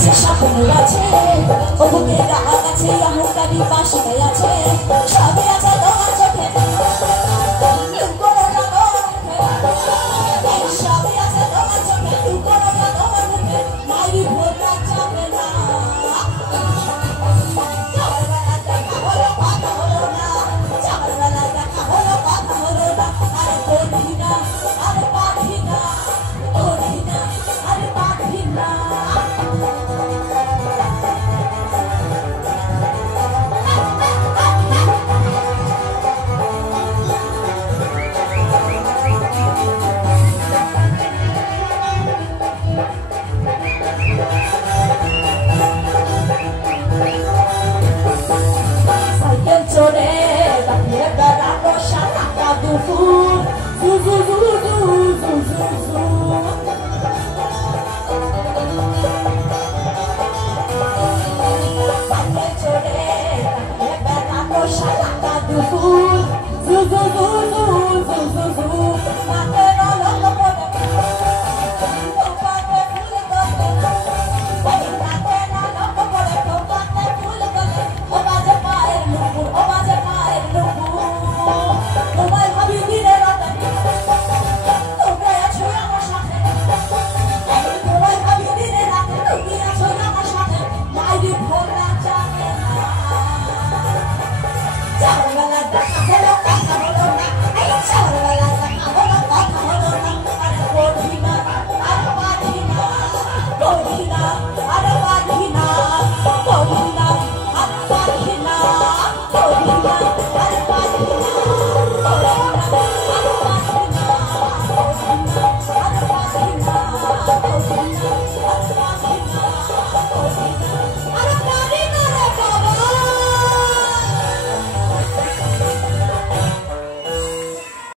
আছে স্বপ্ন আছে ও বুকের রাগ আছে অহংকারী বাসনা আছে সবই আছে তোমার চোখে সবই আছে তোমার চোখে তোমার মুখে মাইরি ভোলা যাবে না সকালবেলা দেখা হলো কথা হলো না সকালবেলা দেখা হলো কথা হলো না আরে করবি না আরে পারবি না করবি না আরে পারবি না সাইকেল চড়ে দাঁড়িয়ে বেড়াবো সারাটা দুপুর জু জু জু জু জু জু জু সাইকেল চড়ে দাঁড়িয়ে বেড়াবো সারাটা দুপুর জু জু জু জু জু জু জু নাকের আলো পড়ে ঠোপাতে ফুল গলে নাকের আলো পড়ে ঠোপাতে ফুল গলে ও বাজে পায়ের নুপুর ও বাজে পায়ের নুপুর তোমায় ভাবি দিনে রাতে তোমরা আছো আমার সাথে তোমায় ভাবি দিনে রাতে তুমি আছো আমার সাথে মাইরি ভোলা যাবে না সকালবেলা দেখা হলো কথা হলো না সকালবেলা দেখা হলো কথা হলো না আরে করবি না আর পারি না করবি না